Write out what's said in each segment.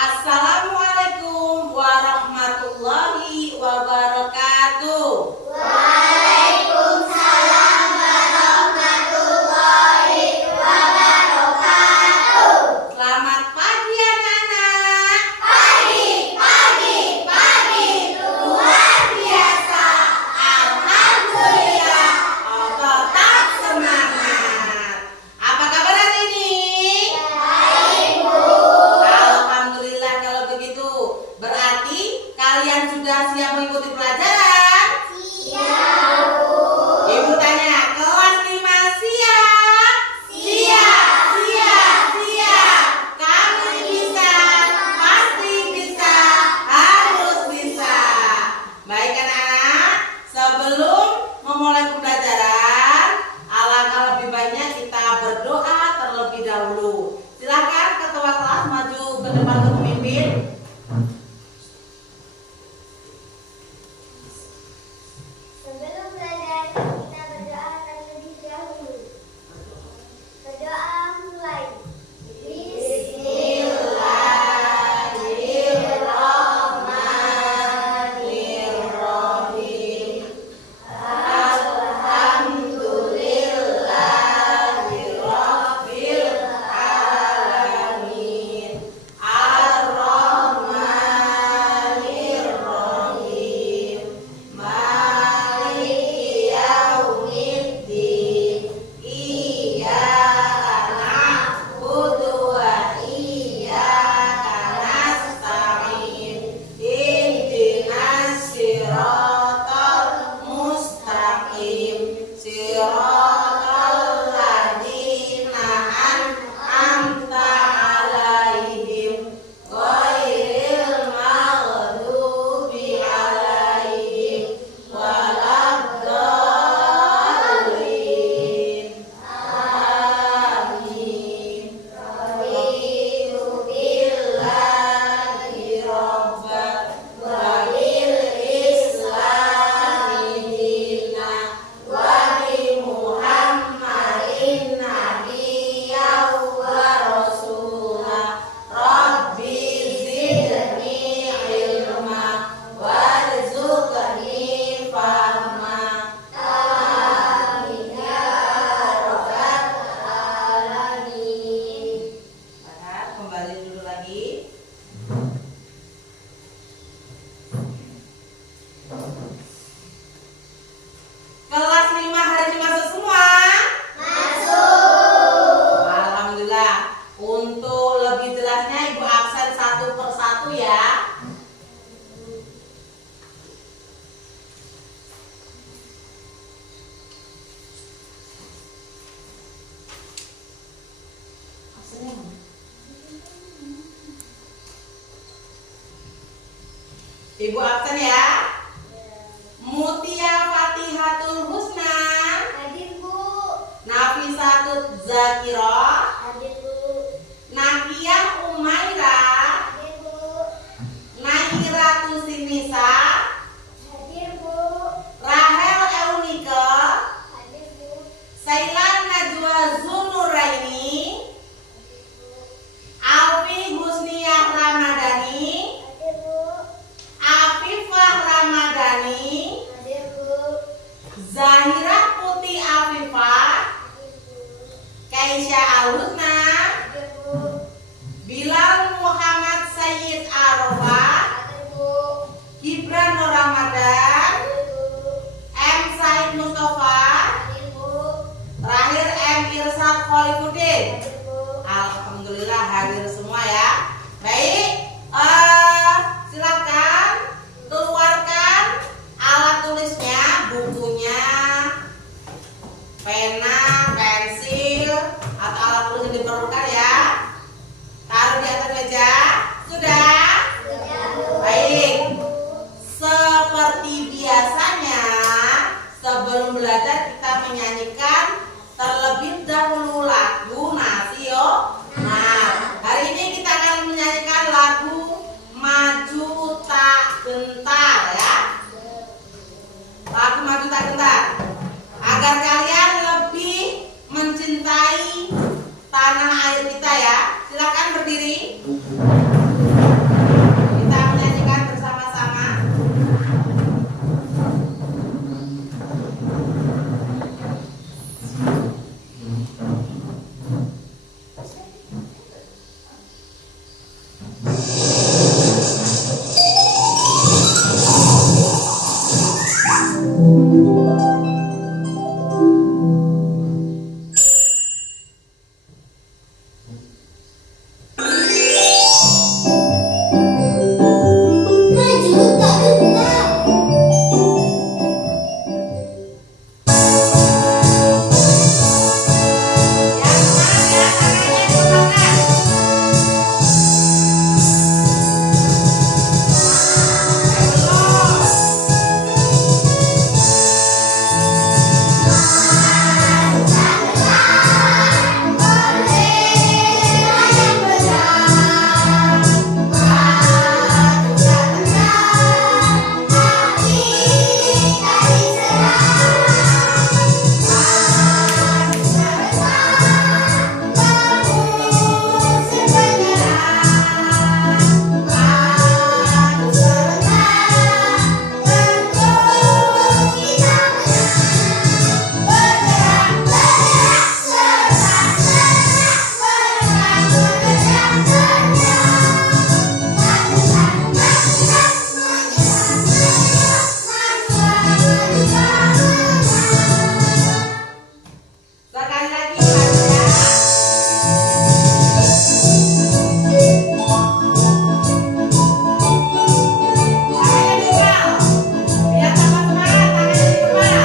Assalamualaikum warahmatullahi wabarakatuh. Waalaikumsalam warahmatullahi wabarakatuh. Selamat pagi anak-anak. Pagi, luar biasa. Alhamdulillah. Tetap semangat. Apa kabar hari ini? Baik, Bu. Alhamdulillah kalau begitu. Berarti kalian sudah siap mengikuti pelajaran? Siap, Bu. Ibu tanya, kelas 5 siap? Siap. Kami bisa, pasti bisa, harus bisa. Baik anak-anak, sebelum memulai pembelajaran, alangkah lebih baiknya kita berdoa terlebih dahulu. Silakan ketua kelas maju ke depan untuk memimpin. Sebelum belajar, kita berdoa terlebih dahulu. Berdoa mulai. Bismillahirrahmanirrahim. Alhamdulillahirabbil alamin. Ar-Rahmanirrahim. Maliki yaumiddin. Iyyaka na'budu wa iyyaka nasta'in. Ihdinas siratal mustaqim. Siratal ladzina an'amta 'alaihim ghairil maghdubi 'alaihim waladdallin. Amin. Raditu billahi rabban wa bil islami dinan wa bi Muhammadin nabiyyan wa rasulah. Rabbi zidni ilma warzuqni fahma. Amin ya rabbal alamin. Baik, kembali dulu lagi. Kelas 5 hari ini masuk semua? Masuk. Alhamdulillah. Untuk lebih jelasnya Ibu absen satu persatu ya. Absennya mana? Ibu absen ya. Mutia Fatihatul Husna, Hadir, Bu. Nafisatut Zakirah, Hadir, Bu. Nakiyah Umaira, Hadir, Bu. Nairatu Sinisa, Hadir, Bu. Rahel Eunike, Hadir, Bu. Sailan Najwa Zunuraini, Alfi Husniyah Ramadhani, Hadir, Bu. Afifah Ramadhani, Hadir, Bu. Zahira Putih Afifah, Hadir, Bu. Keisha Al-Husna, Hadir, Bu. Bilal Muhammad Sayyid Arafah, Hadir, Bu. Gibran Nur Ramadan, Hadir, Bu. M. Said Mustafa, Hadir, Bu. terakhir M. Irsad Kholifuddin. Hadir, Bu. Alhamdulillah hadir semua ya. Baik, silakan keluarkan alat tulisnya, bukunya, pena, pensil, atau alat tulis yang diperlukan ya. Taruh di atas meja. Sudah? Sudah, Bu. Baik. Seperti biasanya, sebelum belajar kita menyanyikan terlebih dahulu lagu nasional. Hari ini kita akan menyanyikan lagu Maju Tak Gentar ya. Lagu Maju Tak Gentar. Agar kalian lebih mencintai tanah air kita ya. Silakan berdiri. Kita menyanyikan bersama-sama. Maju tak gentar. Yang semangat ya, tangannya semangat. Belum. Sekali lagi maju ya. Tangannya dibal. Biar tambah semangat, tangannya dibal.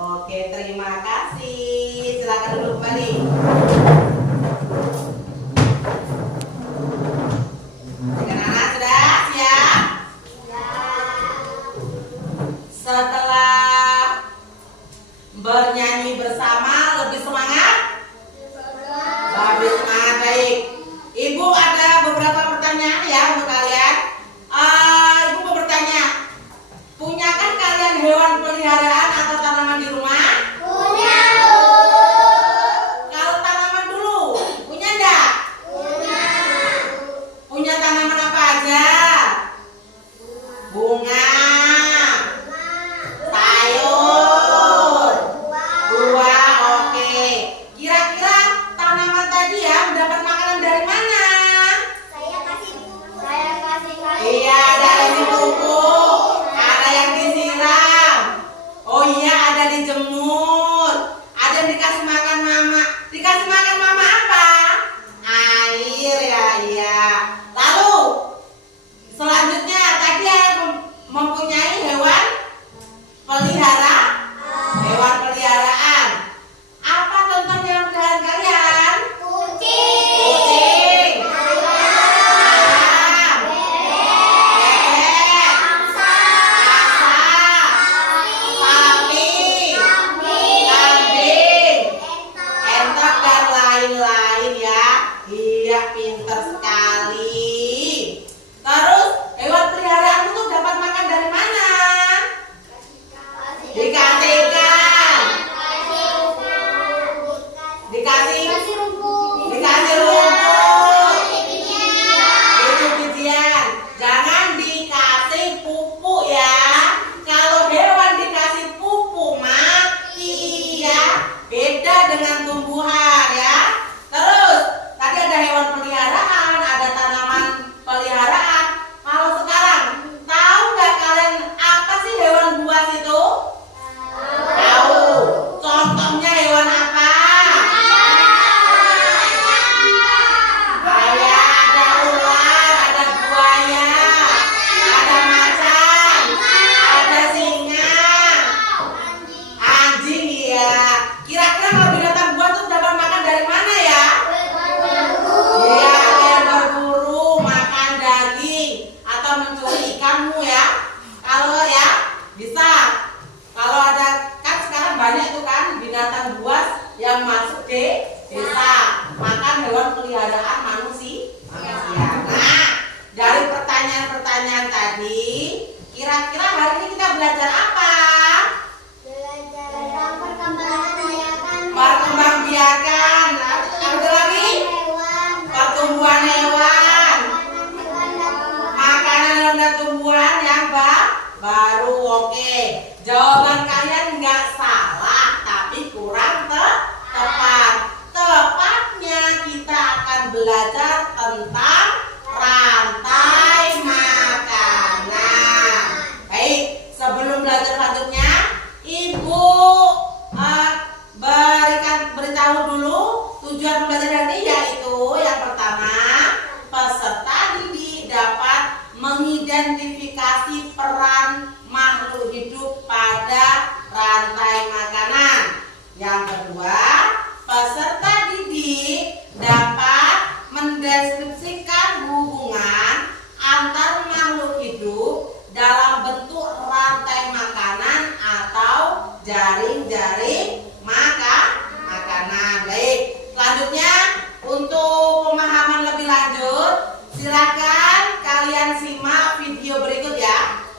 Oke, terima kasih. Silakan duduk kembali. Anak-anak sudah siap? Setelah bernyanyi bersama lebih semangat? Lebih semangat, baik. Ibu ada beberapa pertanyaan ya untuk kalian. Ibu mau bertanya, punyakan kalian hewan peliharaan atau tanaman di rumah? Kalau tanaman dulu, punya enggak? Punya tanaman apa aja? Bunga, sayur, buah, oke. yang masuk ke desa, makan hewan peliharaan manusia. Nah, dari pertanyaan-pertanyaan tadi, kira-kira hari ini kita belajar apa? Belajar tentang perkembangan Perkembangbiakan. Ada lagi? hewan, Pertumbuhan hewan, makanan hewan dan tumbuhan yang baru. Oke, jawaban kalian nggak salah, tapi kurang tepat. Tepatnya kita akan belajar tentang rantai makanan. Baik, sebelum belajar selanjutnya, Ibu beritahu dulu tujuan pembelajaran ini, yaitu yang pertama, peserta didik dapat mengidentifikasi peran makhluk hidup pada rantai makanan. Yang kedua, peserta didik dapat mendeskripsikan hubungan antar makhluk hidup dalam bentuk rantai makanan atau jaring-jaring makanan. Baik, selanjutnya untuk pemahaman lebih lanjut, silakan kalian simak video berikut ya.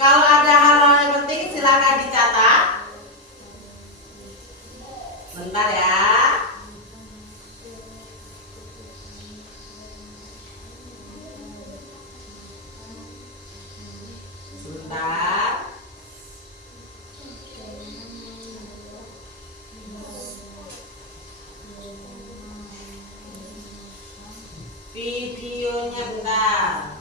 Kalau ada hal-hal yang penting silakan dicatat. Bentar ya. Sebentar. Videonya bentar.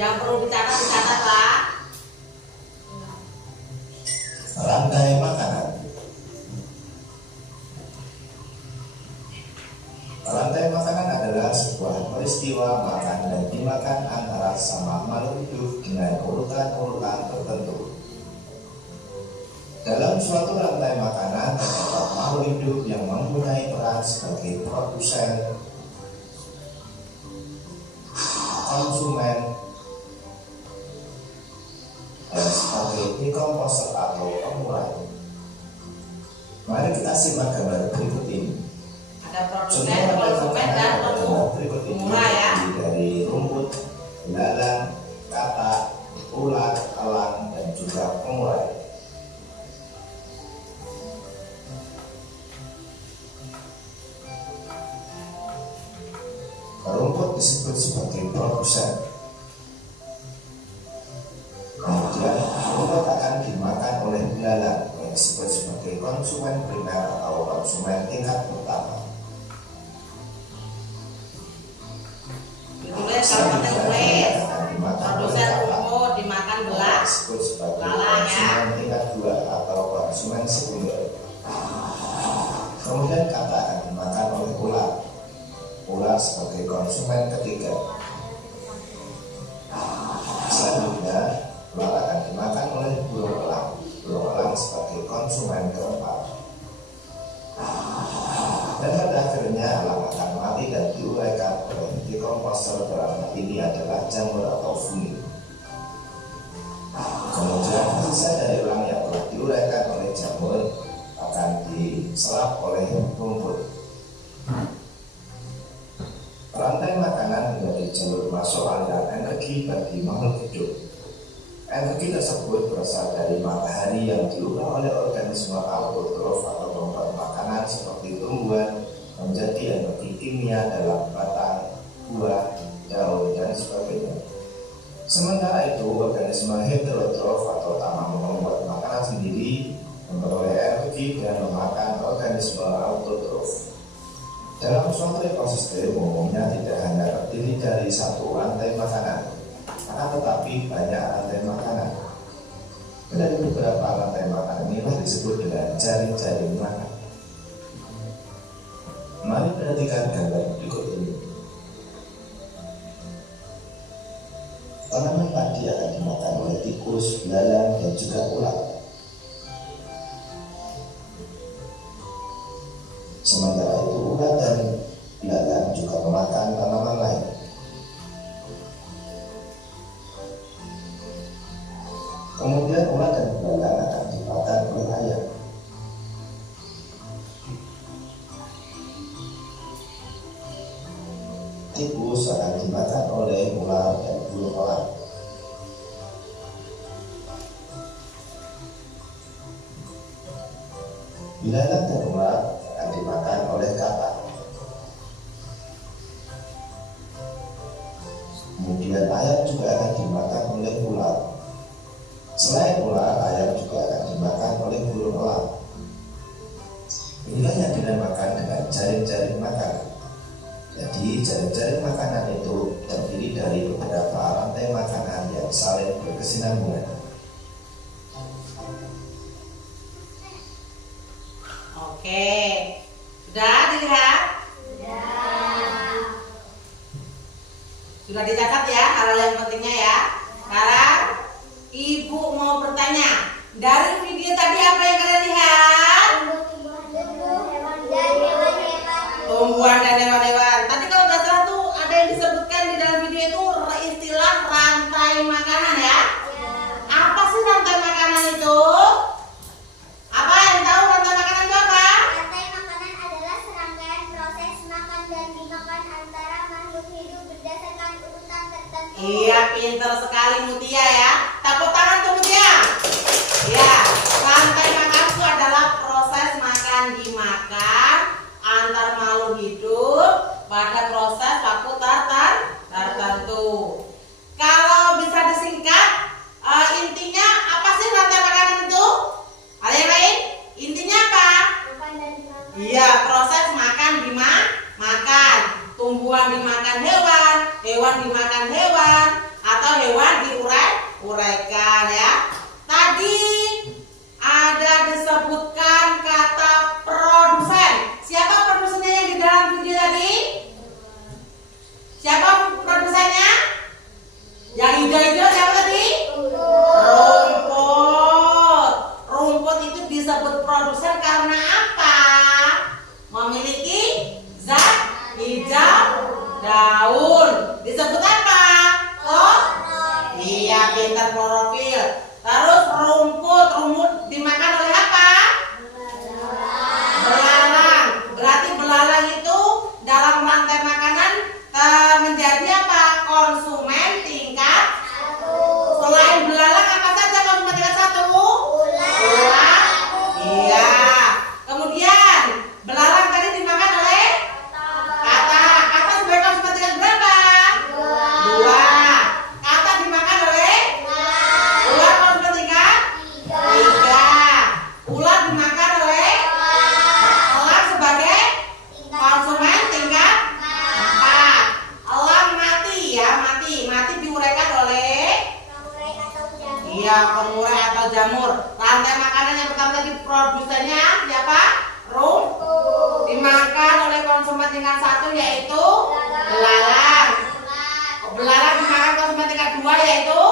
Yang perlu dicatat-lah. Rantai makanan. Rantai makanan adalah sebuah peristiwa makan dan dimakan antara sama makhluk hidup dengan urutan-urutan tertentu. Dalam suatu rantai makanan terdapat makhluk hidup yang mempunyai peran sebagai produsen, konsumen, dan sebagai dekomposer atau pengurai. Mari kita simak gambar berikut ini. Ada produsen, Semua rantai konsumen, makanan dan pada gambar berikut ini pengurai ya. terdiri dari rumput, belalang, katak, ulat, elang, dan juga pengurai. Rumput disebut sebagai produsen. Kemudian rumput akan dimakan oleh belalang yang disebut sebagai konsumen primer atau konsumen tingkat pertama. Ditulis kalau pakai tulis, produsen rumput dimakan belas, disebut sebagai belalang ya. konsumen tingkat 2 atau konsumen sekunder. Kemudian kata akan dimakan oleh ulat. Ulat sebagai konsumen ketiga. Selanjutnya ulat akan dimakan oleh burung elang. Burung elang sebagai konsumen keempat. Dan pada akhirnya elang akan mati dan diuraikan oleh dekomposer. Dalam hal ini adalah jamur atau fungin. Kemudian sisa dari elang yang telah diuraikan oleh jamur akan diserap oleh rumput. Rantai makanan menjadi jalur masuk aliran energi bagi makhluk hidup. Energi tersebut berasal dari matahari yang diubah oleh organisme autotrof atau pembuat makanan seperti tumbuhan menjadi energi kimia dalam batang, buah, daun, dan sebagainya. Sementara itu, organisme heterotrof atau taman membuat makanan sendiri memperoleh energi dengan memakan organisme autotrof. Dalam suatu ekosistem umumnya tidak hanya terdiri dari satu rantai makanan, akan tetapi banyak rantai makanan. Dari beberapa rantai makanan inilah disebut dengan jaring-jaring makan. Mari perhatikan gambar berikut ini. Tanaman padi akan dimakan oleh tikus, belalang, dan juga ulat. Sementara itu ulat dan belalang juga memakan tanaman lain. Kemudian ulat dan belalang akan dimakan oleh ayam. Tikus akan dimakan oleh ular dan burung elang. Belalang dan ulat akan dimakan oleh katak. Kemudian ayam juga akan dimakan oleh ular. Selain ular, ayam juga akan dimakan oleh burung elang. Inilah yang dinamakan dengan jaring-jaring makanan. Jadi jaring-jaring makanan itu terdiri dari beberapa rantai makanan yang saling berkesinambungan. Oke, sudah dilihat? Sudah dicatat ya hal yang pentingnya ya. Sekarang Ibu mau bertanya, dari video tadi apa yang kalian lihat? Tumbuhan dan hewan-hewan. Tadi kalau nggak salah tuh ada yang disebutkan di dalam video itu istilah rantai makanan ya. Apa sih rantai makanan itu? Apa yang tahu rantai makanan itu apa? Rantai makanan adalah serangkaian proses makan dan dimakan antara makhluk hidup berdasarkan urutan tertentu. Iya, pintar sekali Mutia ya. Tepuk tangan tuh Mutia. Ya, rantai makan itu adalah proses makan dimakan antar makhluk hidup pada proses waktu tertentu. Kalau bisa disingkat, intinya apa sih rantai makanan itu? Ada yang lain? Intinya apa? Makan dan dimakan. Iya, proses makan dimakan. Tumbuhan dimakan hewan, hewan dimakan hewan, atau hewan diuraikan ya. Tadi ada disebutkan kata produsen. Siapa produsennya yang di dalam video tadi? Siapa produsennya? Yang hijau-hijau siapa tadi? Rumput. Rumput itu disebut produsen karena apa? Memiliki zat hijau daun. Disebut apa? Iya, pintar, klorofil. Terus rumput dimakan oleh apa? Belalang. Berarti belalang itu dalam rantai makanan menjadi apa? Konsumen tingkat 1. Selain belalang apa saja konsumen tingkat 1? Ulat. Iya. Kemudian belalang tadi dimakan oleh katak. Katak sebagai konsumen tingkat berapa? 2. Katak dimakan oleh ulat konsumen tingkat 3. Ulat dimakan oleh elang sebagai konsumen tingkat 4. Elang mati ya, mati diuraikan oleh pengurai atau jamur. Rantai makanan yang pertama tadi produsennya siapa? Rumput. Dimakan oleh konsumen tingkat 1 yaitu belalang. Belalang dimakan konsumen tingkat 2 yaitu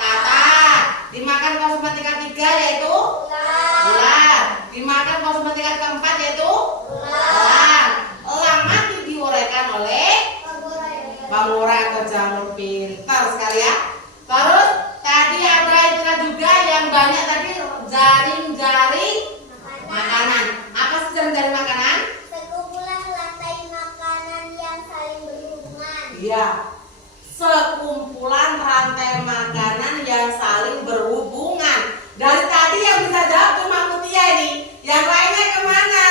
katak. Dimakan konsumen tingkat 3 yaitu ular. Dimakan konsumen tingkat keempat yaitu elang. Elang mati diuraikan oleh pengurai atau jamur. Pintar sekali ya. Terus tadi ada istilah juga yang banyak tadi, jaring-jaring makanan. Apa sih jaring-jaring makanan? Sekumpulan rantai makanan yang saling berhubungan. Iya, sekumpulan rantai makanan yang saling berhubungan. Dari tadi yang bisa jawab cuma Mutia ini. Yang lainnya kemana?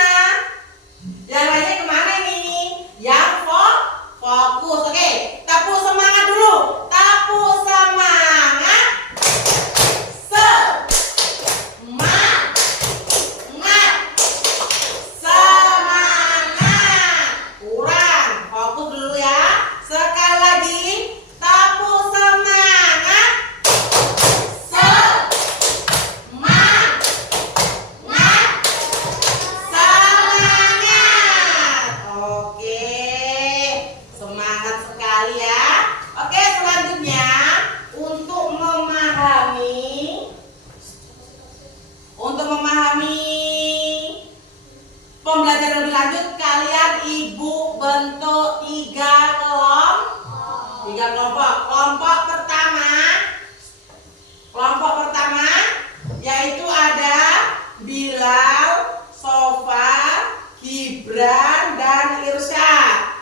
Yang lainnya kemana ini? Yang fokus. Oke, tepuk semangat dulu. Tepuk semangat. Semangat. belajar lebih lanjut, kalian ibu bentuk 3 kelompok. Kelompok pertama yaitu ada Bilal, Sofa, Gibran, dan Irsyad.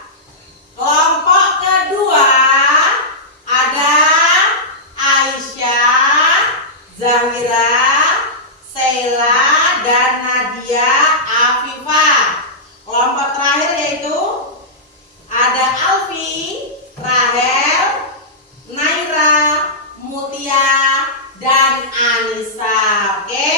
Kelompok kedua ada Aisyah, Zahira, Sheila, dan Nadia Afifah. Kelompok terakhir yaitu ada Alfi, Rahel, Naira, Mutia, dan Anissa. Oke,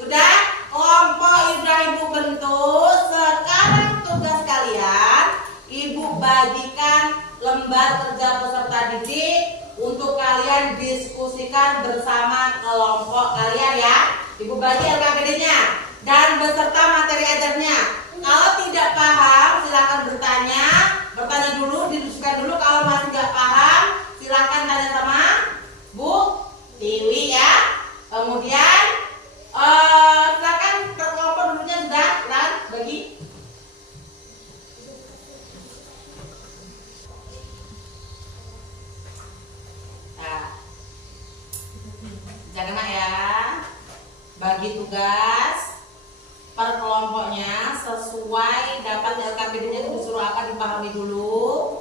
sudah kelompok ibu bentuk. Sekarang tugas kalian, ibu bagikan lembar kerja peserta didik untuk kalian diskusikan bersama kelompok kalian ya. Ibu bagi LKPD-nya dan beserta materi ajarnya. Kalau tidak paham silakan bertanya dulu, didiskusikan dulu. Kalau masih nggak paham silakan tanya sama Bu Tiwi ya. Kemudian silakan kelompok dulunya sudah bagi. Nah, jangan ya. Bagi tugas per kelompoknya sesuai dapat LKPD-nya itu disuruh apa dipahami dulu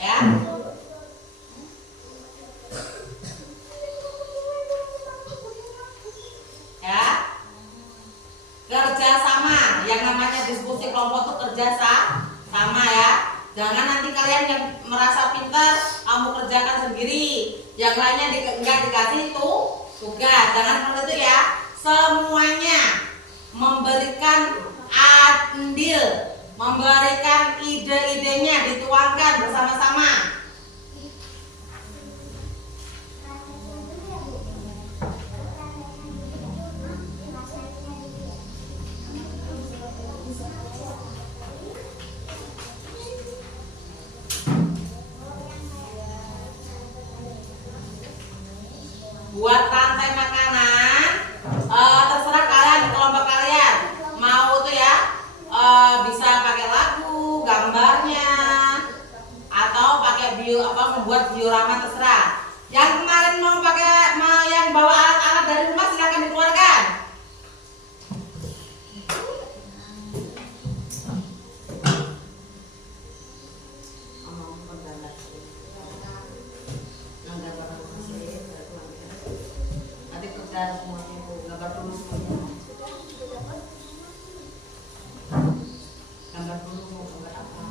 ya. Ya, kerja sama. Yang namanya diskusi kelompok itu kerja sama ya. Jangan nanti kalian yang merasa pintar kamu kerjakan sendiri, yang lainnya nggak dikasih itu tugas. Jangan seperti itu ya. Semuanya memberikan andil, memberikan ide-idenya, dituangkan bersama-sama. Buat rantai makanan, terserah kalian di kelompok kalian mau tuh ya, bisa pakai lagu, gambarnya, atau pakai membuat diorama, terserah. Yang kemarin mau pakai yang bawa alat-alat dari rumah silakan dikeluarkan. Semuanya gambar dulu semuanya. Gambar dulu mau gambar apa?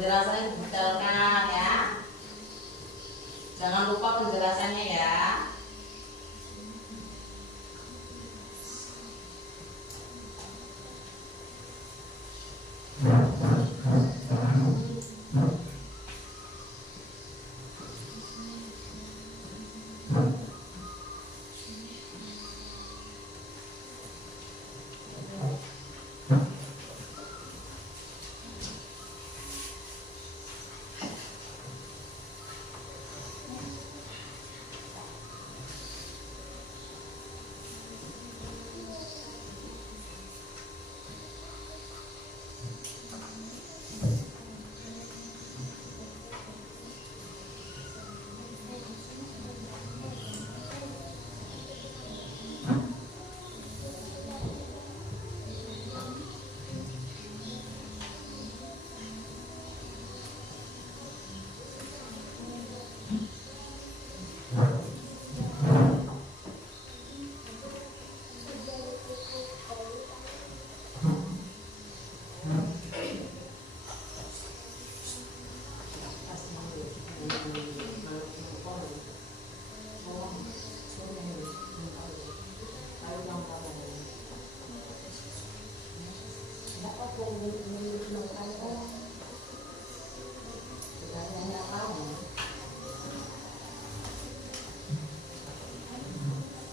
Penjelasannya didetailkan ya. Jangan lupa penjelasannya ya.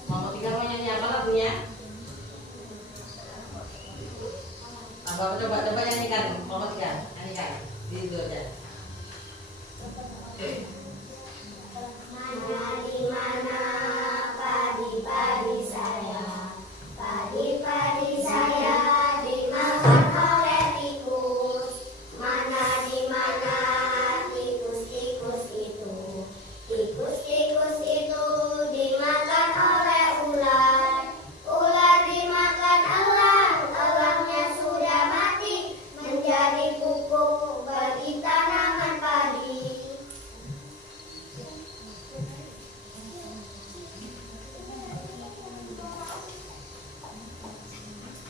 Mama Tika mau nyanyi apa lagunya? Coba nyanyikan, Mama Tika nyanyikan di situ aja. Mana di mana padi-padi saya, padi-padi saya dimakan oleh tikus. Mana di mana tikus-tikus itu, tikus-tikus itu dimakan oleh ular. Ular dimakan elang, elangnya sudah mati menjadi pupuk bagi tanaman padi.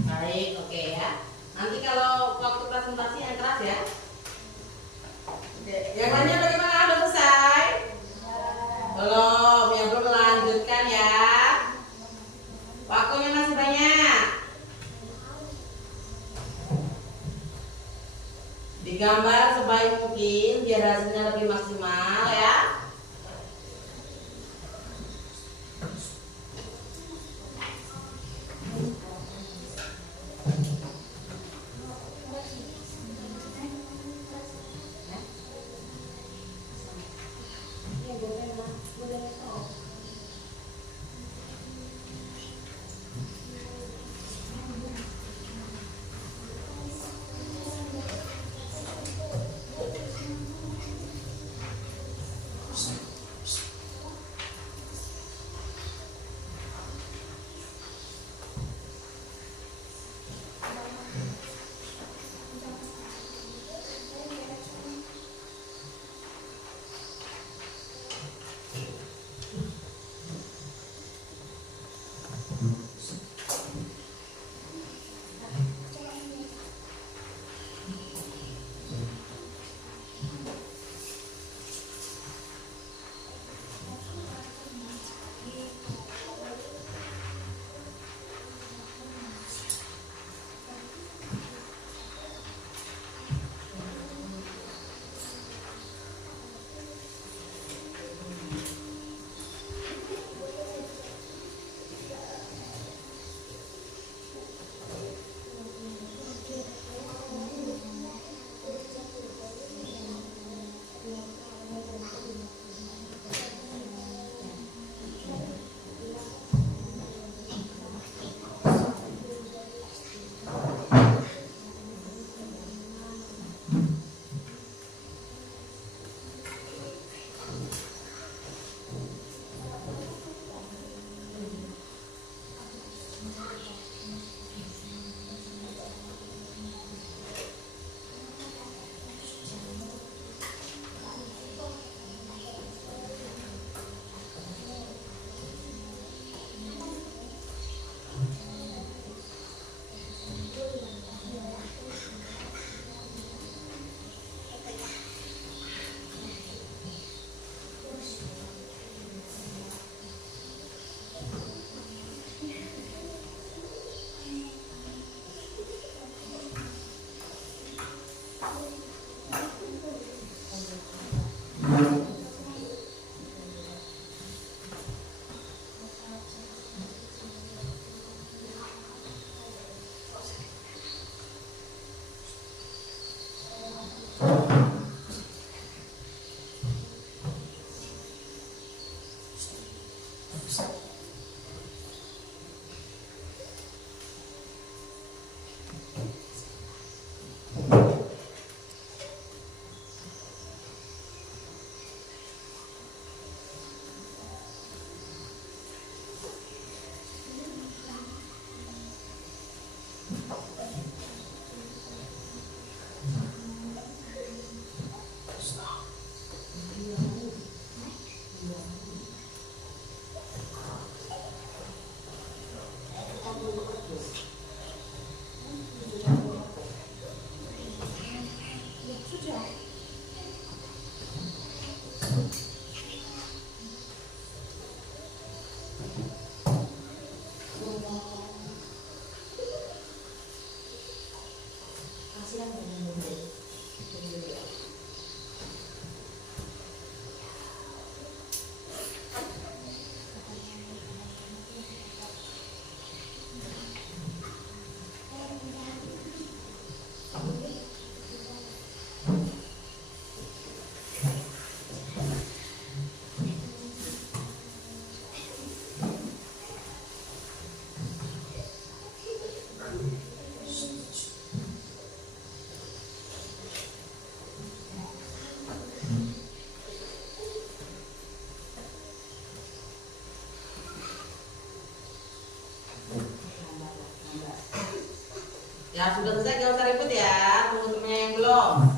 Baik, oke ya. Nanti kalau waktu presentasi yang keras ya. Oke, yang lainnya bagaimana? Udah selesai? Belum, yang belum melanjutkan ya. Waktunya masih banyak. Digambar sebaik mungkin biar hasilnya lebih maksimal ya. Ya sudah selesai, gak usah ribut ya. Tunggu temennya yang belum.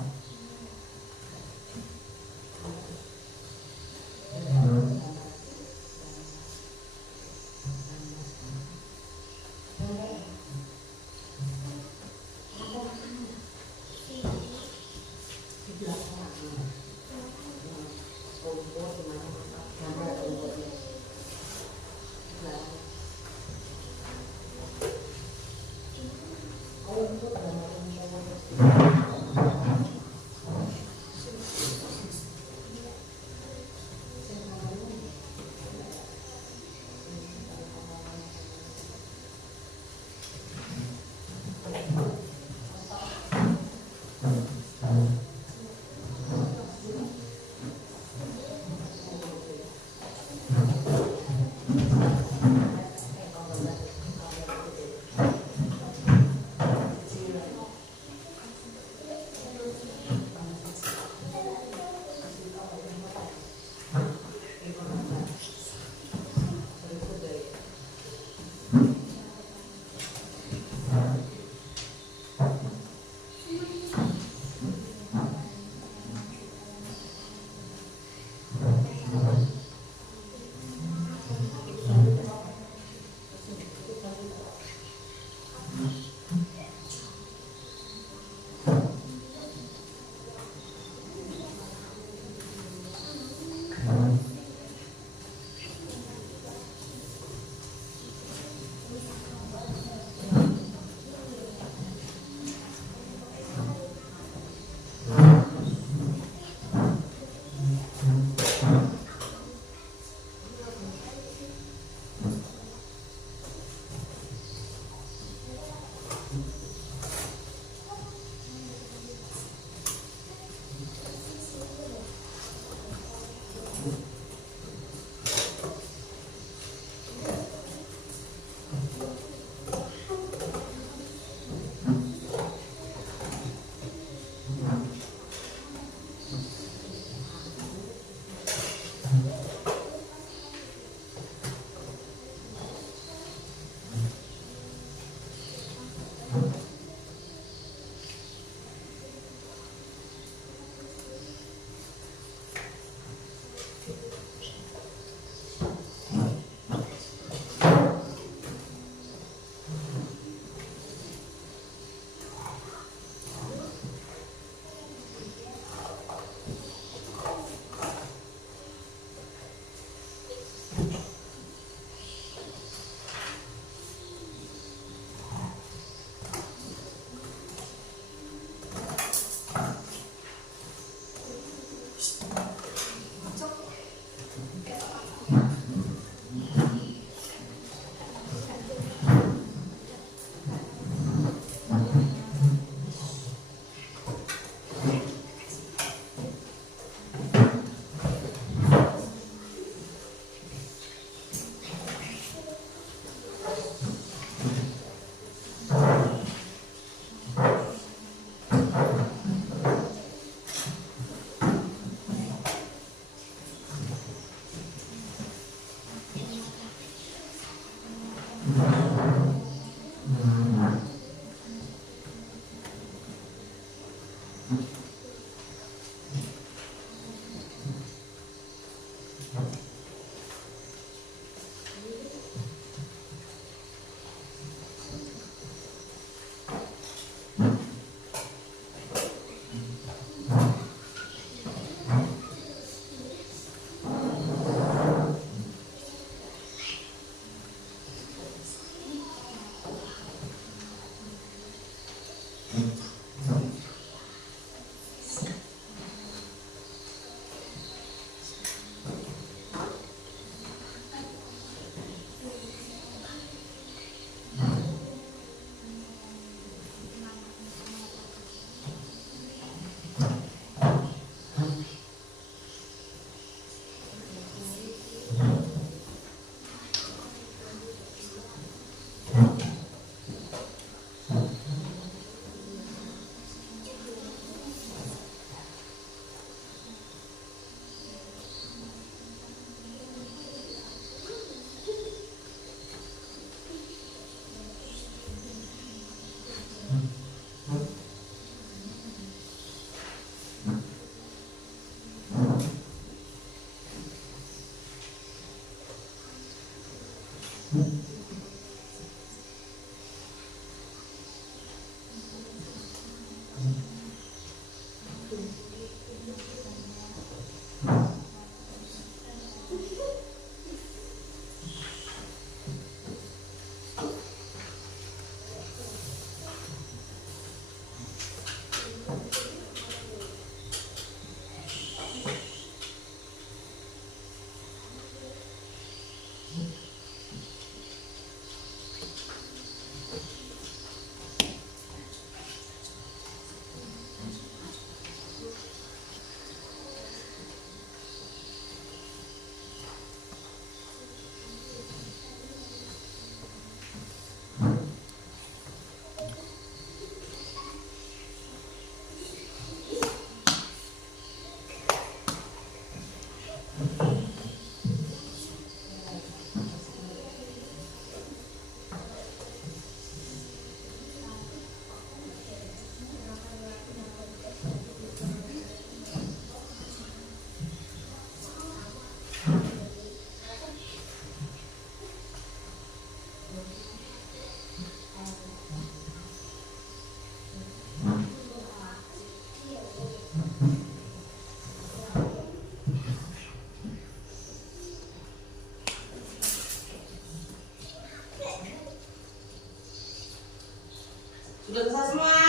Sudah selesai semua?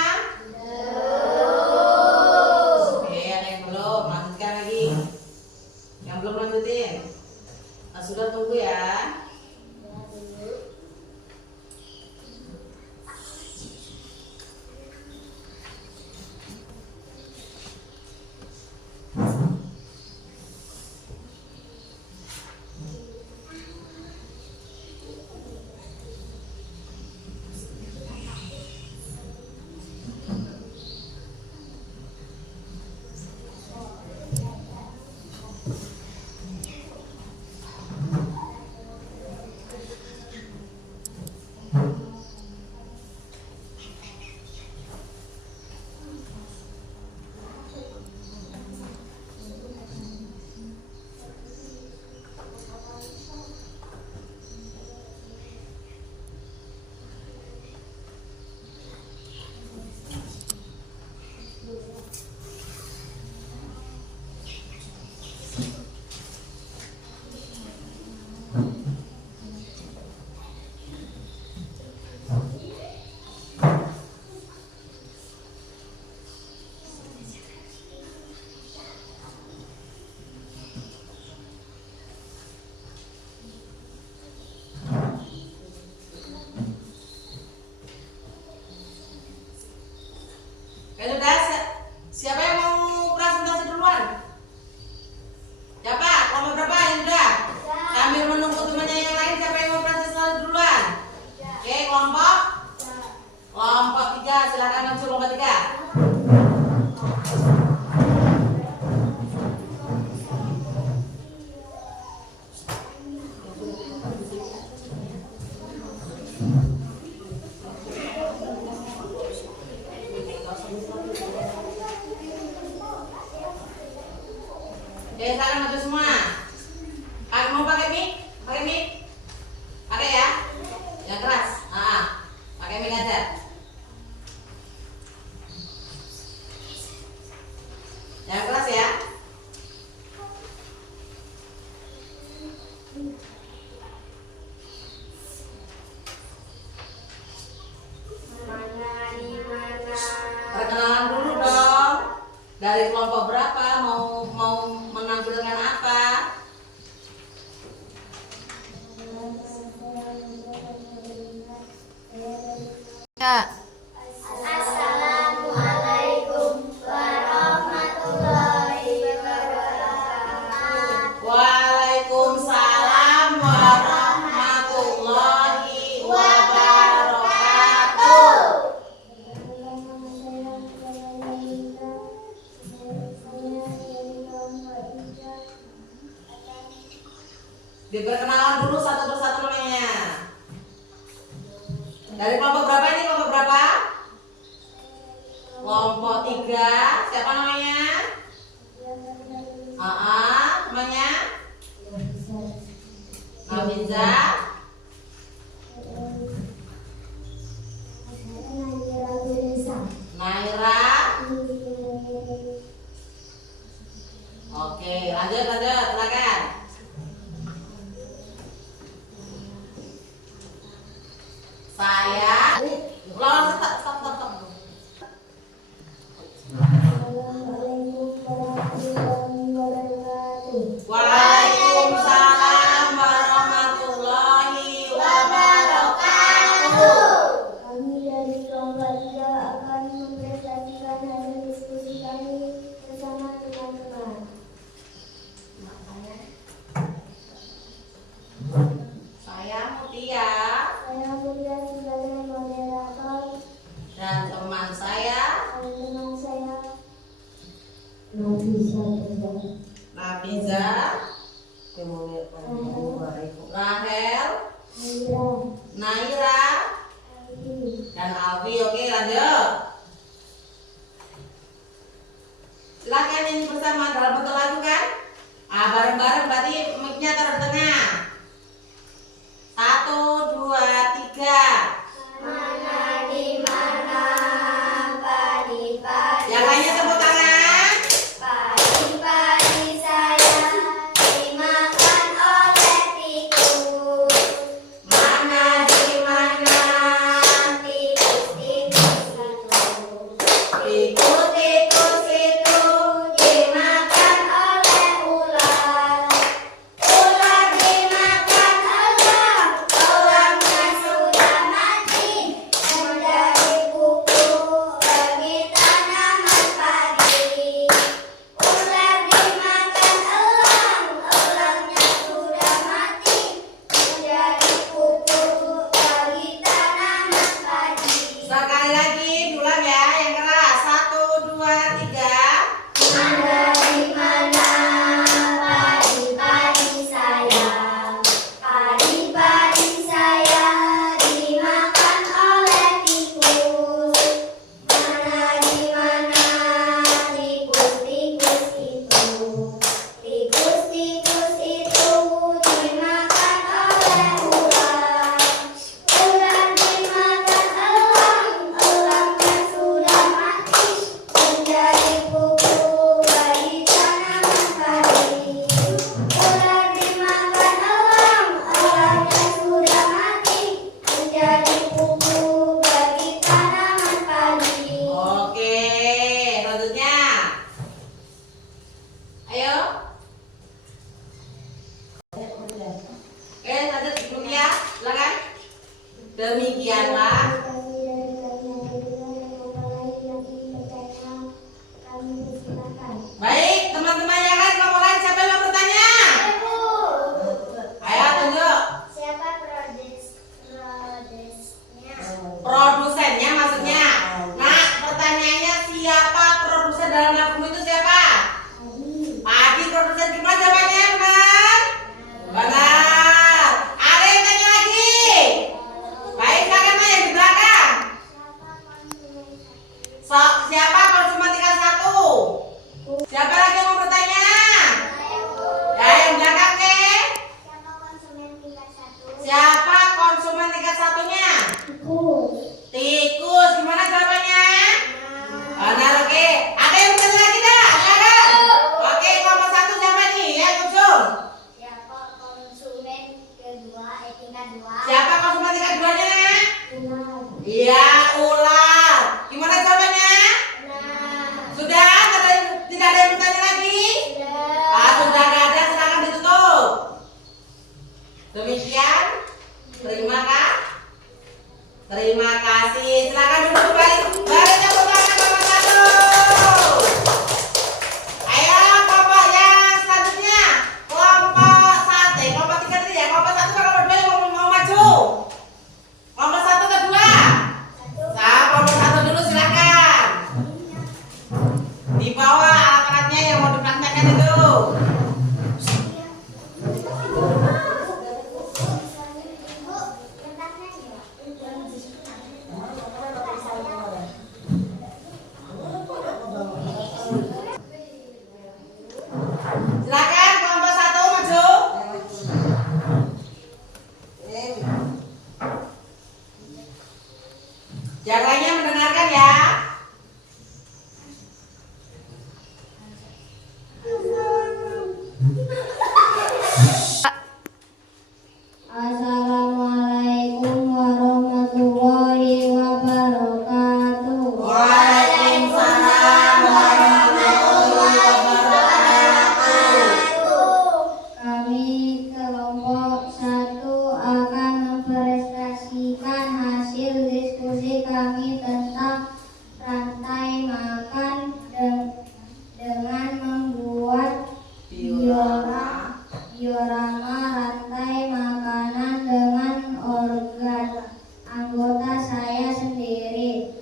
Oke, ada yang belum? Lanjutkan lagi. Yang belum lanjutin? Nah, sudah tunggu ya. Oke, sekarang maju semua. Mau pakai mic? Pakai mic? Pakai ya? Yang keras. Pakai mic aja. Yang keras ya. Perkenalan dulu dong. Dari kelompok berapa? Mau menampilkan apa? Ya. Assalamualaikum warahmatullahi wabarakatuh. Waalaikumsalam warahmatullahi wabarakatuh. Diperkenalan dulu satu persatu namanya. Dari kelompok berapa ini? Kelompok berapa? Kelompok 3. Siapa namanya? Namanya? Nabiza. Naira. Oke, lanjut, silakan. Saya ulang, stop. Waalaikumsalam warahmatullahi wabarakatuh. Kami dari kelompok 3 akan mempresentasikan hasil diskusi kami bersama teman-teman. Saya Mutia Saya Mulia sebagai moderator dan teman saya Nabiza, Rahel, Naira, dan Alfi. Oke, lanjut. Silakan ini bersama dalam bentuk lagu kan? Bareng-bareng berarti mic-nya taruh di tengah. 1, 2, 3. Mana di mana padi-padi. Yang lainnya tepuk tangan. Padi-padi saya dimakan oleh tikus. Mana di mana? Tikus-tikus itu. Tikus-tikus itu Dimakan oleh ular. Ular dimakan elang. Elangnya sudah mati. Menjadi pupuk bagi tanaman padi. Ular dimakan elang. Elangnya sudah mati. Menjadi pupuk bagi tanaman padi. Sekali lagi, ulang ya, yang keras. 1, 2, 3. Mana di mana padi-padi saya. Padi-padi saya dimakan oleh tikus. Mana di mana tikus-tikus itu. Tikus-tikus itu dimakan oleh ular. Ular dimakan elang. Elangnya sudah mati. Menjadi pupuk bagi tanaman padi. Ular dimakan elang. Elangnya sudah mati. Menjadi pupuk bagi tanaman padi. Oke, selanjutnya. Ayo. Lanjut dulu ya, silakan. Demikianlah. Baik, teman-teman yang lain, kelompok lain, siapa yang mau bertanya? Ayo tunjuk. Siapa produsernya? Produsennya maksudnya. Nah, pertanyaannya siapa produsen dalam lagu itu siapa? Padi produsen. Gimana jawabannya, benar? Benar. Ada yang tanya lagi? Baik, Terima kasih. Silakan duduk kembali. Beri tepuk tangan kelompok 1. Ayo kelompok yang selanjutnya. Kelompok 1, kelompok 3 tadi ya. Kelompok 1 sama kelompok 2 yang mau maju. Kelompok 1 ke 2. Nah, kelompok 1 dulu silakan. Di bawah alat-alatnya yang mau dipraktekkan itu. Silakan kelompok 1 maju. Yang lainnya mendengarkan ya. Assalamualaikum warahmatullahi wabarakatuh. Waalaikumsalam warahmatullahi wabarakatuh. Kami kelompok 1 akan mempresentasikan hasil diskusi kami tentang rantai makan dengan membuat diorama rantai makanan dengan organ. Anggota saya sendiri,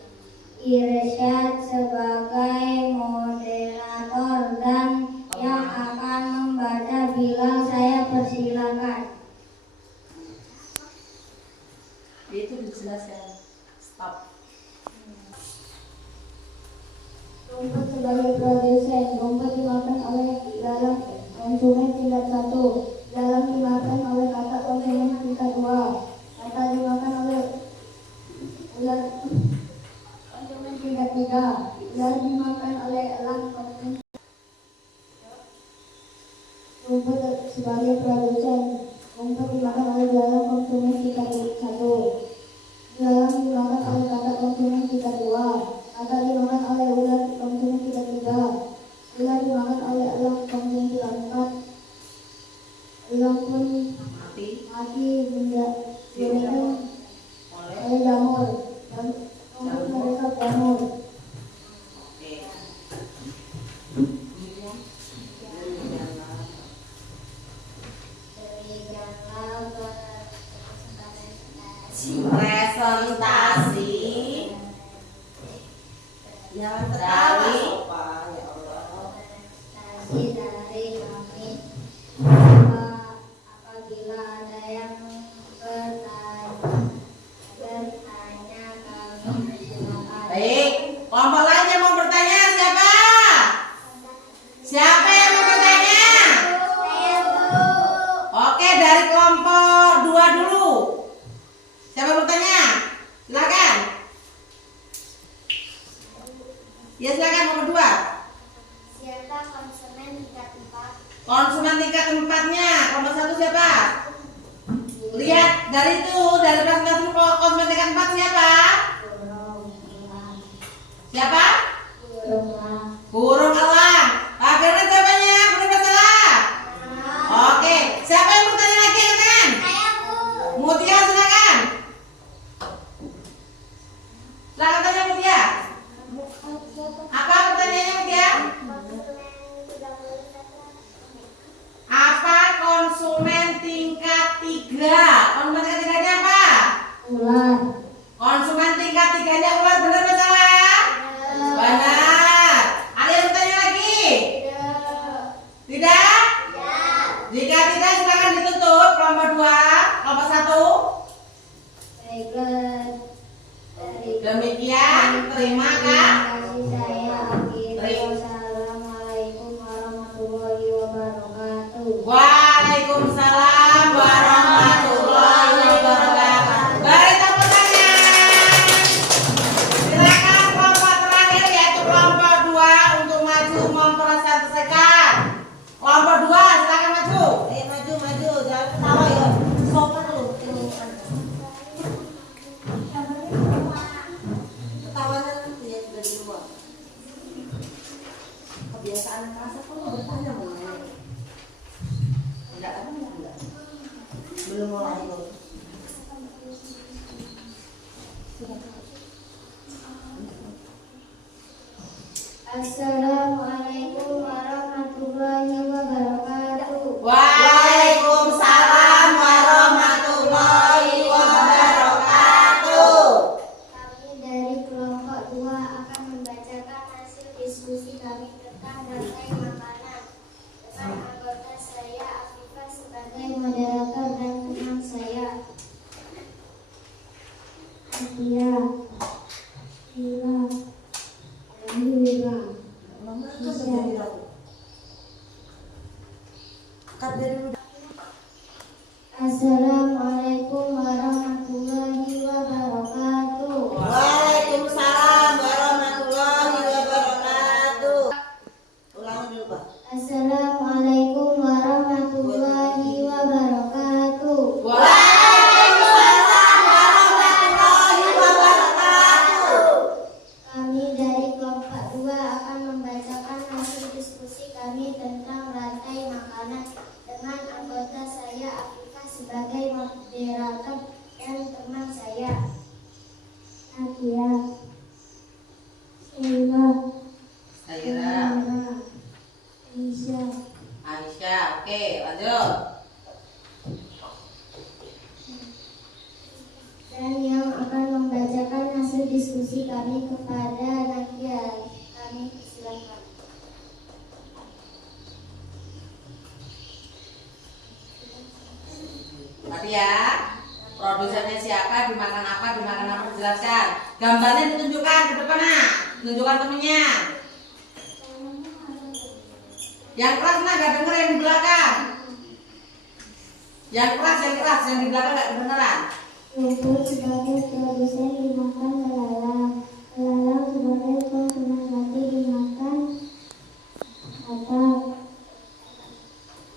Irsyad, sebagai moderator dan yang akan membaca Bilal. Saya persilakan. Itu dijelaskan. Stop. Rumput sebagai produsen. Rumput dimakan oleh dalam konsumen tingkat 1. Dalam dimakan oleh kakak konsumen tingkat 2. Kata dimakan oleh ular konsumen tingkat 3. Ular dimakan oleh elang konsumen. Rumput sebagai produsen. Rumput dimakan oleh dalam konsumen tingkat 1. Dalam dimakan oleh kakak konsumen tingkat 2. Kata dimakan oleh ular konsumen tingkat 3. Ular dimakan oleh elang konsumen tingkat 4. Elang pun mati dimakan oleh jamur. Rumput meresap jamur. Oke. Presentasi yang dari Presentasi dari kami. Apabila ada yang bertanya kami silakan. baik. Kelompok lain yang mau bertanya siapa? Siapa yang mau bertanya? Oke, dari kelompok 2 dulu. Siapa yang bertanya? Silakan. Ya silakan nomor 2. Siapa konsumen tingkat 4? Konsumen tingkat 4-nya. Kelompok 1 siapa? Lihat dari itu, dari presentasi konsumen tingkat 4 siapa? Siapa? Burung elang. Akhirnya siapanya? Benar salah? Oke, siapa yang bertanya lagi kan? Mutia silakan. Silakan tanya Mutia. Apa pertanyaannya Mutia? Apa konsumen tingkat 3? Konsumen tingkat 3-nya apa? Ular. Konsumen tingkat 3-nya ular, benar atau salah? Benar. Ada yang bertanya lagi? Tidak? Jika tidak silakan ditutup. Kelompok 2, kelompok 1. Baiklah. Demikian, terima kasih. Saya akhiri. Wassalamualaikum warahmatullahi wabarakatuh. Waalaikumsalam warahmatullahi wabarakatuh. Beri tepuk tangan. Silakan kelompok terakhir yaitu kelompok 2 untuk maju mempresentasikan. Kelompok 2 silakan maju. Maju, jangan ketawa ya. Sopan lu. Ketawanya nanti ya. Assalamualaikum warahmatullahi wabarakatuh. Waalaikumsalam warahmatullahi wabarakatuh. Kami dari kelompok 2 akan membacakan hasil diskusi kami tentang rantai makanan dengan anggota saya Afifah sebagai moderator dan teman saya Atia, Ila, Alhamdulillah. Assalamualaikum warahmatullahi wabarakatuh. Waalaikumsalam warahmatullahi wabarakatuh. Ulangi dulu, Pak. Assalamualaikum warahmatullahi wabarakatuh. Waalaikumsalam warahmatullahi wabarakatuh. Kami dari kelompok 2 akan membacakan hasil diskusi kami tentang rantai makanan dengan anggota saya Afifah sebagai moderator dan teman saya Atia, Sheila, Saira, Aisyah. Aisyah, oke, lanjut. Dan yang akan membacakan hasil diskusi kami kepada Nadia. Kami silakan. Tapi ya, produsernya siapa, dimakan apa, dijelaskan. Gambarnya ditunjukkan ke depan, tunjukkan temennya. Yang keras gak denger yang di belakang. Yang keras, yang di belakang gak kedengeran. Rumput sebagai produsen dimakan belalang. Belalang sebagai konsumen mati dimakan apa?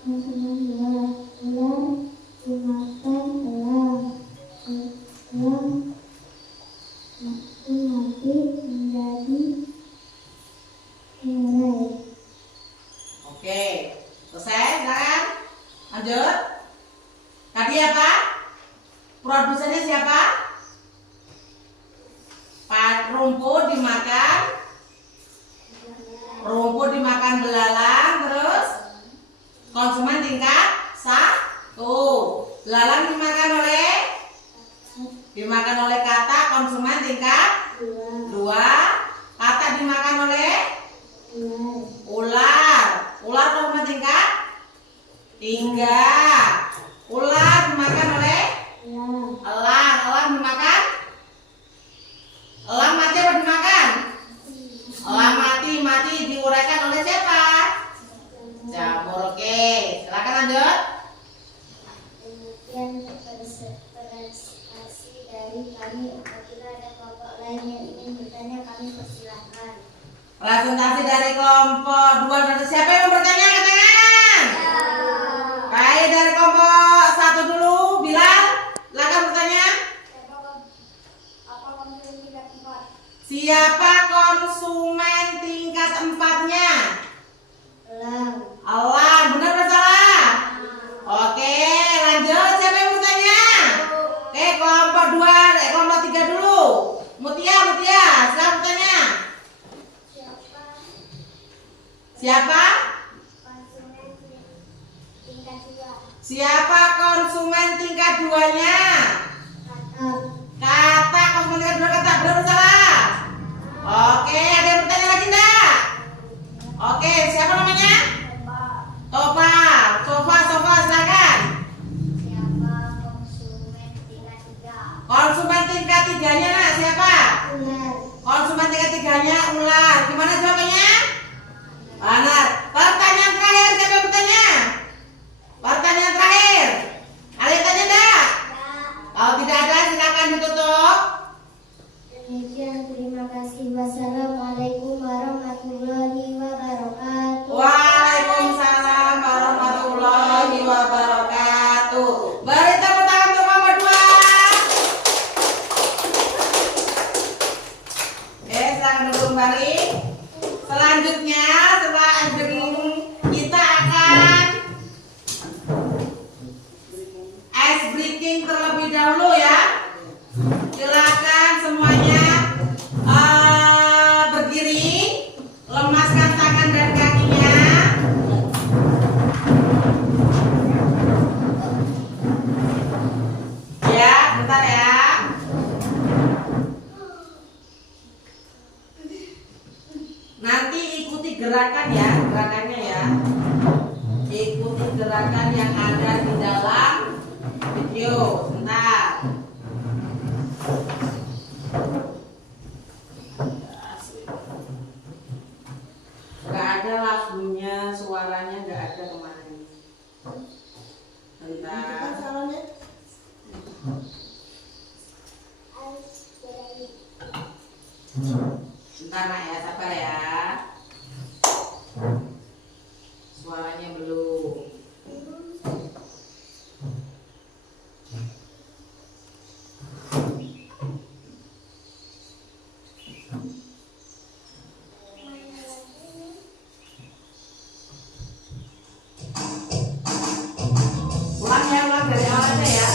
Konsumen ular. Ular dimakan elang. Elang mati menjadi murai. Oke, selesai, silakan. Lanjut. Tadi apa? Produsennya siapa? Rumput dimakan belalang, terus konsumen tingkat 1. Belalang dimakan oleh kata, konsumen tingkat 2. Kata dimakan oleh ular. Ular konsumen tingkat 3. Ular dimakan oleh elang. Elang dimakan? Elang mati apa dimakan? Elang mati diuraikan oleh siapa? Jamur. Oke, silakan lanjut. Demikian presentasi dari kami. Apabila ada kelompok lain yang ingin bertanya, kami persilahkan. Presentasi dari kelompok 2 dan siapa yang mau bertanya? Angkat tangan. Baik, dari kelompok 1 dulu, Bilal, silakan bertanya. Siapa konsumen tingkat 4-nya? Elang. Elang, benar atau salah? Oke, lanjut. Siapa yang bertanya? Oke, kelompok 3 dulu. Mutia, silakan bertanya. Siapa? Siapa konsumen tingkat 2-nya? Kata konsumen tingkat 2 kata, benar atau salah? Oke, ada yang bertanya lagi enggak? Oke, siapa namanya? Topa, silakan. Siapa konsumen tingkat 3? Konsumen tingkat 3-nya nak, siapa? Ular. Konsumen tingkat 3-nya ular. Gimana jawabannya? Benar. Pertanyaan terakhir, siapa yang bertanya? Pertanyaan terakhir. Ada yang tanya enggak? Kalau tidak ada, silakan ditutup. Demikian, terima kasih. Wassalamualaikum warahmatullahi wabarakatuh. Waalaikumsalam warahmatullahi wabarakatuh. Beri tepuk tangan untuk kelompok 2. Silakan duduk kembali. Selanjutnya setelah kita akan ice breaking terlebih dahulu ya. Silakan semua gerakan ya, gerakannya ya. Ikuti gerakan yang ada di dalam video. Sebentar. Gak ada lagunya, suaranya gak ada kemarin. Bentar. Bentar Mak ya, sabar ya. Suaranya belum. Ulang ya, ulang dari awal aja ya.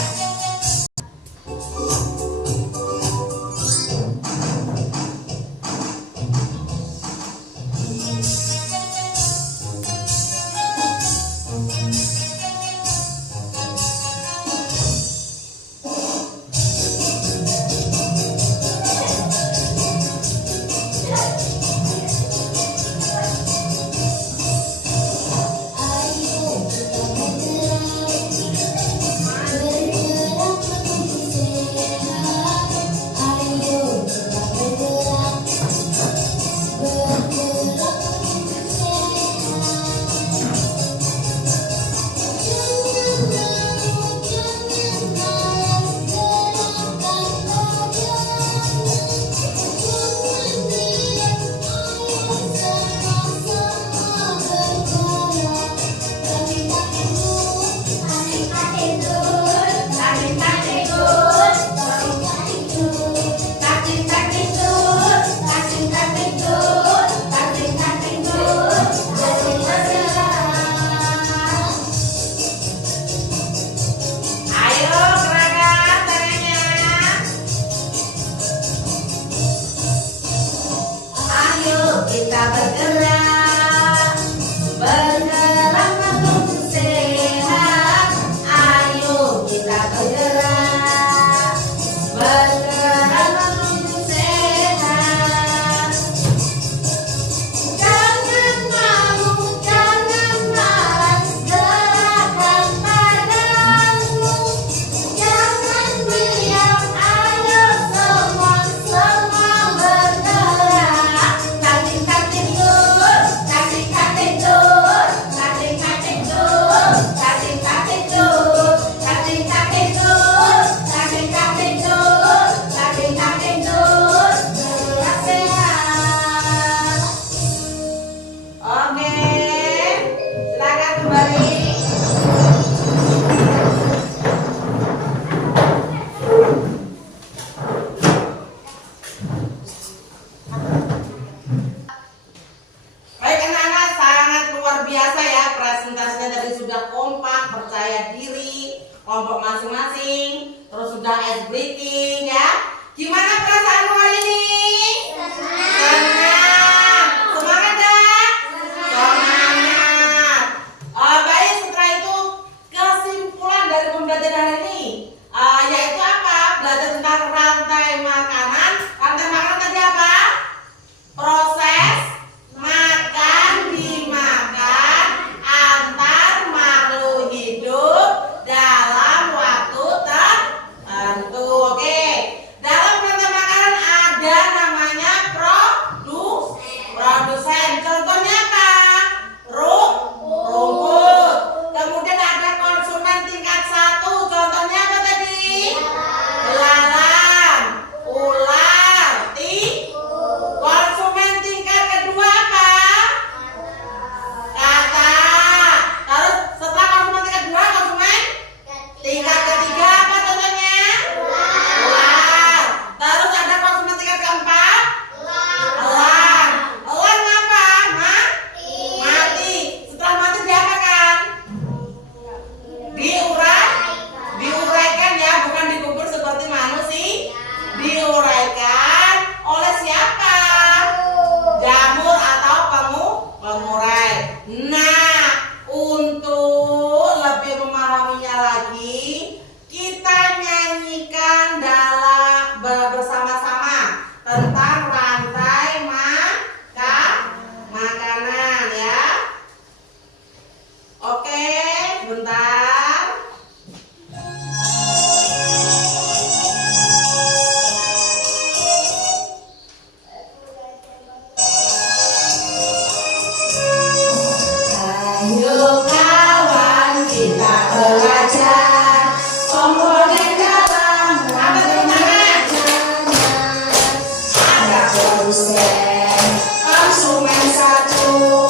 dosen. Konsumen satu,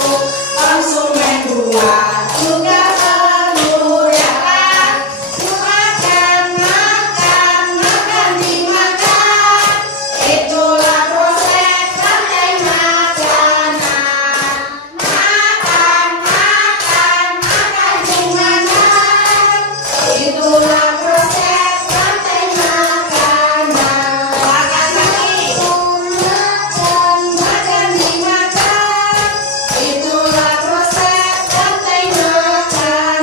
konsumen dua, juga perlu ya kan? Makan, makan, makan dimakan. Itulah proses rantai makanan. Makan, makan, makan dimakan. Itulah proses rantai makanan. Makan lagi. Makan, makan dimakan. Itulah proses rantai makanan.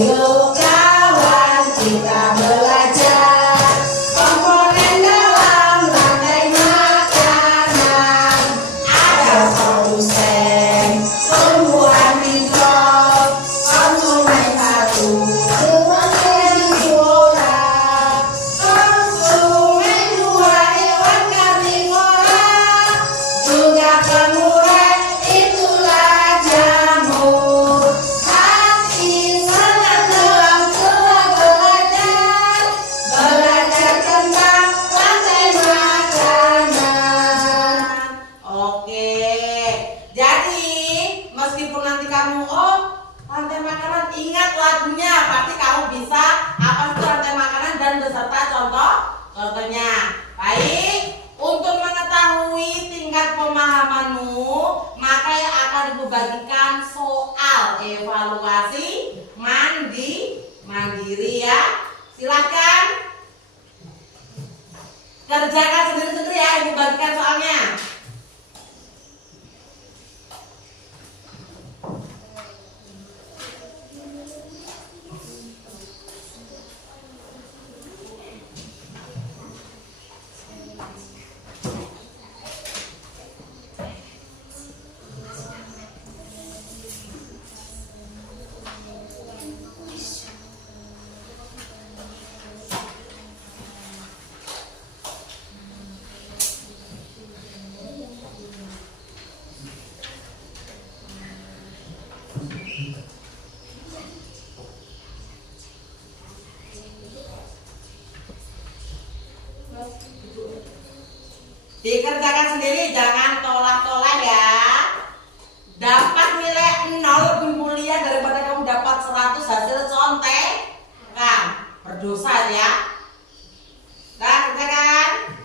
Yuk kawan kita belajar komponen dalam rantai makanan. Ada produsen, pembuat mikro, konsumen satu, karnivora, konsumen dua, hewan karnivora, juga pemurah, itulah jamur. Hati senang dalam setelah belajar, belajar tentang rantai makanan. Oke, jadi meskipun nanti kamu rantai makanan, ingat lagunya, pasti kamu bisa apa itu rantai makanan dan beserta contohnya. Baik, untuk mengetahui tingkat pemahamanmu, maka yang akan ibu bagikan soal evaluasi mandiri ya. Silahkan kerjakan sendiri-sendiri ya, ibu bagikan soalnya. Dikerjakan sendiri, jangan tolak-tolak ya. Dapat nilai 0 lebih mulia daripada kamu dapat 100 hasil contekan. Berdosa ya. Nah, kerjakan.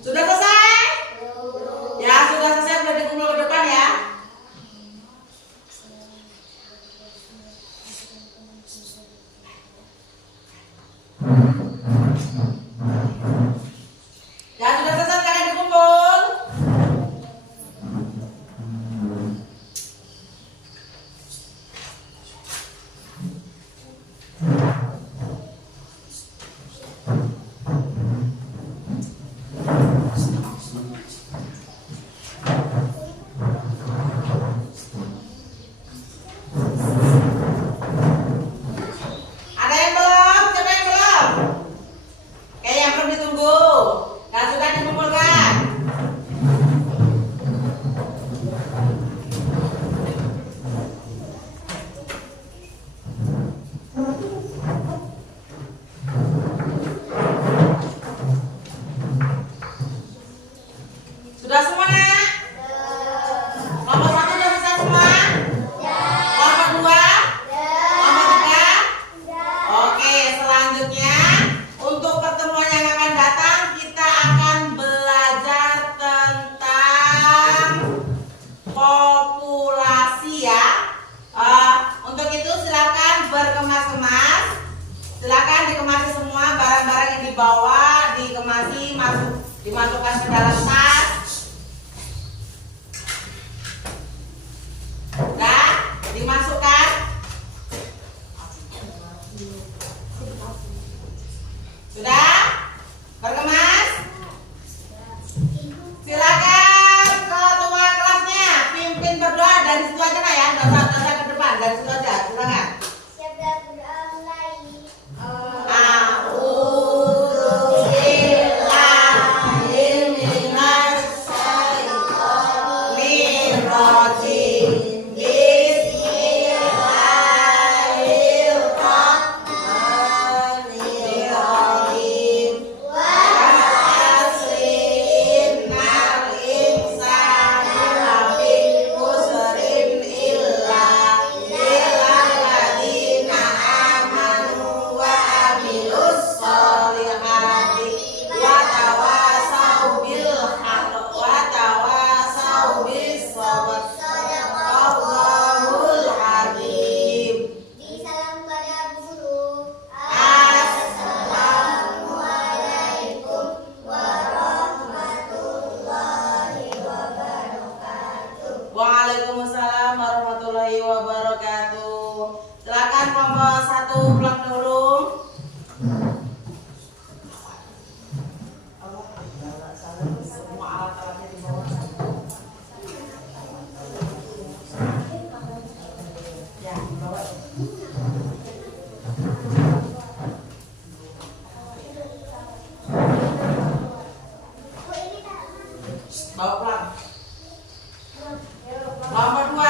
Sudah selesai? Ya, sudah selesai, boleh dikumpul ke depan ya. Ya, sudah selesai, silakan dikumpul. Ada yang belum? Siapa yang belum? Oke, yang belum ditunggu. Nah, sudah dikumpul dibawa, dikemasi, dimasukkan ke dalam tas. Udah, dimasukkan. Sudah? Berkemas? Silakan ketua kelasnya pimpin berdoa dari situ aja Kak ya, nggak usah ke depan, dari situ aja. Silakan. Waalaikumsalam warahmatullahi wabarakatuh. Silakan kelompok 1 pulang dulu. Semua alat-alatnya di bawah. Ya, di bawah. Bawa pulang. Nomor 2.